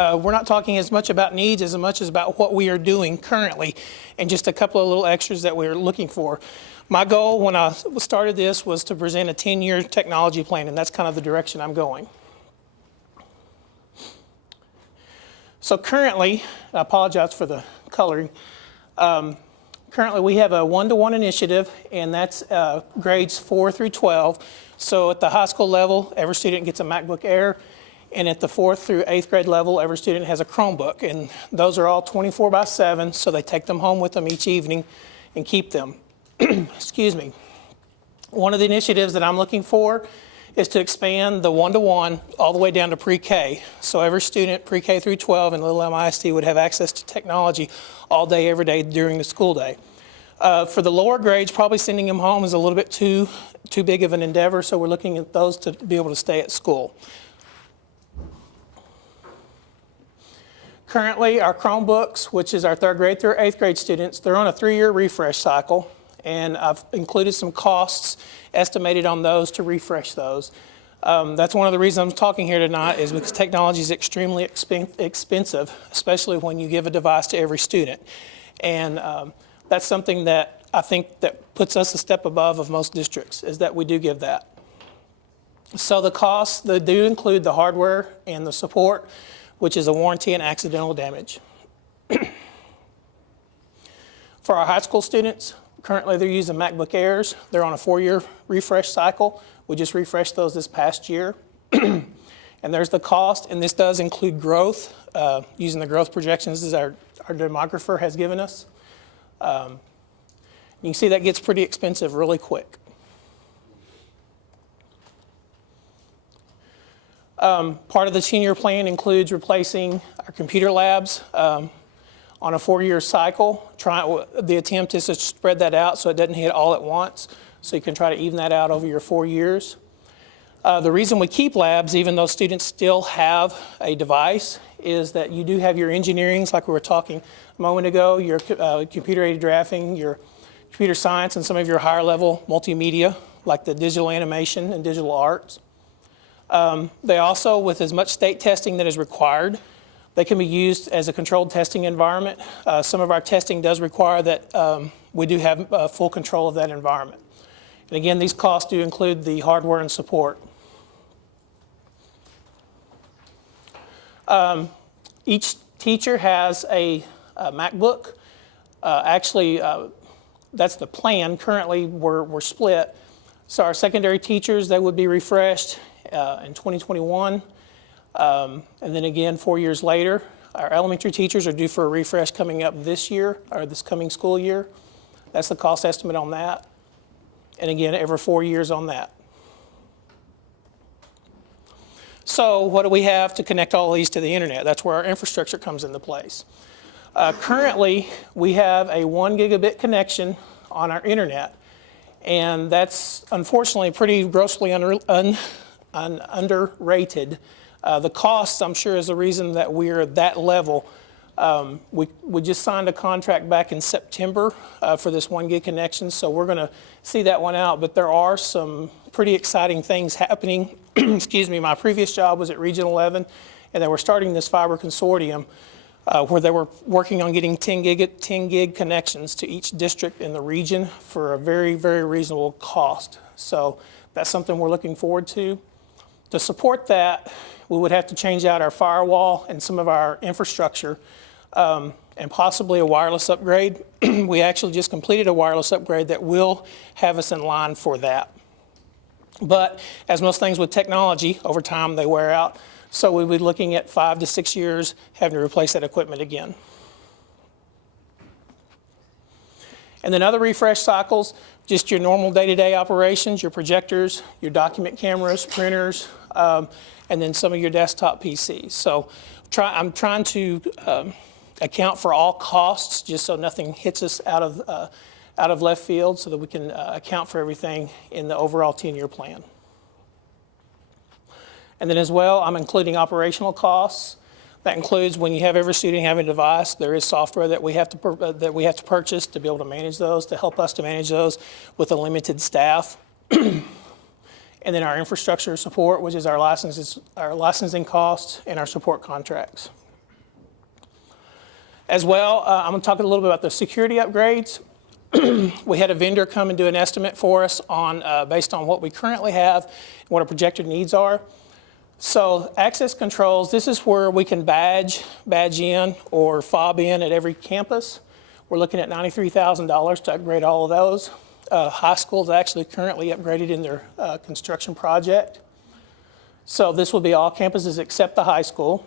We're not talking as much about needs as much as about what we are doing currently, and just a couple of little extras that we're looking for. My goal when I started this was to present a 10-year technology plan, and that's kind of the direction I'm going. So currently, I apologize for the coloring. Currently, we have a one-to-one initiative, and that's grades 4 through 12. So at the high school level, every student gets a MacBook Air, and at the 4th through 8th grade level, every student has a Chromebook, and those are all 24/7, so they take them home with them each evening and keep them. Excuse me. One of the initiatives that I'm looking for is to expand the one-to-one all the way down to pre-K. So every student pre-K through 12 in Little MISD would have access to technology all day, every day during the school day. For the lower grades, probably sending them home is a little bit too big of an endeavor, so we're looking at those to be able to stay at school. Currently, our Chromebooks, which is our 3rd grade through 8th grade students, they're on a 3-year refresh cycle, and I've included some costs estimated on those to refresh those. That's one of the reasons I'm talking here tonight, is because technology is extremely expensive, especially when you give a device to every student. And that's something that I think that puts us a step above of most districts, is that we do give that. So the costs, they do include the hardware and the support, which is a warranty and accidental damage. For our high school students, currently they're using MacBook Airs. They're on a 4-year refresh cycle. We just refreshed those this past year. And there's the cost, and this does include growth, using the growth projections as our demographer has given us. You can see that gets pretty expensive really quick. Part of the 10-year plan includes replacing our computer labs on a 4-year cycle. The attempt is to spread that out so it doesn't hit all at once, so you can try to even that out over your 4 years. The reason we keep labs, even though students still have a device, is that you do have your engineerings, like we were talking a moment ago, your computer-aided drafting, your computer science, and some of your higher-level multimedia, like the digital animation and digital arts. They also, with as much state testing that is required, they can be used as a controlled testing environment. Some of our testing does require that we do have full control of that environment. And again, these costs do include the hardware and support. Each teacher has a MacBook. Actually, that's the plan. Currently, we're split. So our secondary teachers, they would be refreshed in 2021, and then again 4 years later. Our elementary teachers are due for a refresh coming up this year, or this coming school year. That's the cost estimate on that, and again every 4 years on that. So what do we have to connect all of these to the internet? That's where our infrastructure comes into place. Currently, we have a 1 gigabit connection on our internet, and that's unfortunately pretty grossly underrated. The cost, I'm sure, is the reason that we're at that level. We just signed a contract back in September for this 1 gig connection, so we're going to see that one out. But there are some pretty exciting things happening. Excuse me, my previous job was at Region 11, and they were starting this fiber consortium where they were working on getting 10 gig connections to each district in the region for a very, very reasonable cost. So that's something we're looking forward to. To support that, we would have to change out our firewall and some of our infrastructure, and possibly a wireless upgrade. We actually just completed a wireless upgrade that will have us in line for that. But as most things with technology, over time they wear out. So we'll be looking at 5 to 6 years having to replace that equipment again. And then other refresh cycles, just your normal day-to-day operations, your projectors, your document cameras, printers, and then some of your desktop PCs. So I'm trying to account for all costs, just so nothing hits us out of left field, so that we can account for everything in the overall 10-year plan. And then as well, I'm including operational costs. That includes when you have every student having a device, there is software that we have to purchase to be able to manage those, to help us to manage those with a limited staff. And then our infrastructure support, which is our licensing costs and our support contracts. As well, I'm going to talk a little bit about the security upgrades. We had a vendor come and do an estimate for us on based on what we currently have and what our projected needs are. So access controls, this is where we can badge in or fob in at every campus. We're looking at $93,000 to upgrade all of those. High school is actually currently upgraded in their construction project. So this will be all campuses except the high school,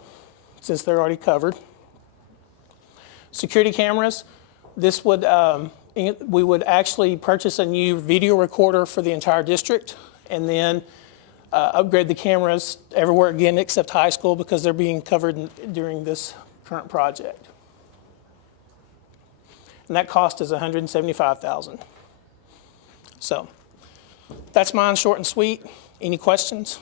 since they're already covered. Security cameras, this would, we would actually purchase a new video recorder for the entire district and then upgrade the cameras everywhere again except high school because they're being covered during this current project. And that cost is $175,000. So that's mine, short and sweet. Any questions?